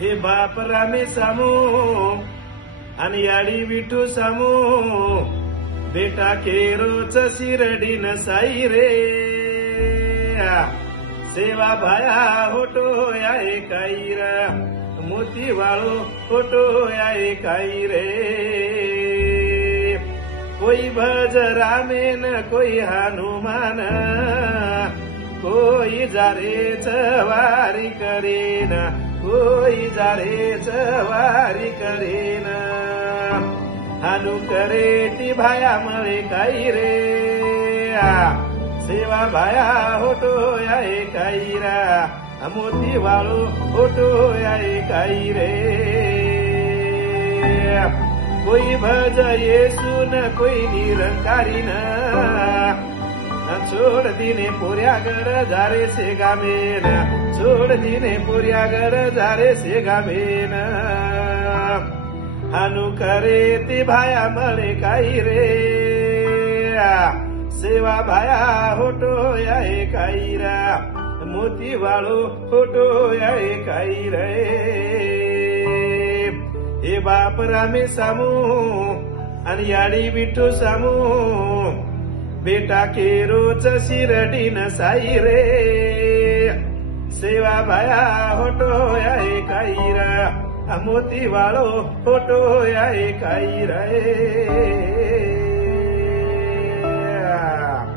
हे बाप रामे सामू आणि याडी विठू सामू बेटा केरोच शिरडीन साई रे सेवा भाया होटो या काही रे मोती वाळो होटो या काही रे कोई भज रामेन कोई हनुमान कोई जारे चवारी करेन कोई जारे चवारी करेन हानू करे ती भाया मळे काही रे सेवा भाया होटो या काही रा मोती वाळो होटो या काही रे कोई भज येसू न कोई निरंकारी न छोड़ दिने पोर्यागर जारे से गामेन छोड़ दिने पोर्यागर जारे से गामेन हानू करे ती भाया मळे काही रे सेवा भाया होटो या काही रा मोती वाळो होटो या काही रे हे बाप रामे सामू आणि याडी विठू सामू बेटा केरोच शिरडीन साई रे सेवा भाया होटो या काही रा मोती वाळो होटो या काही रे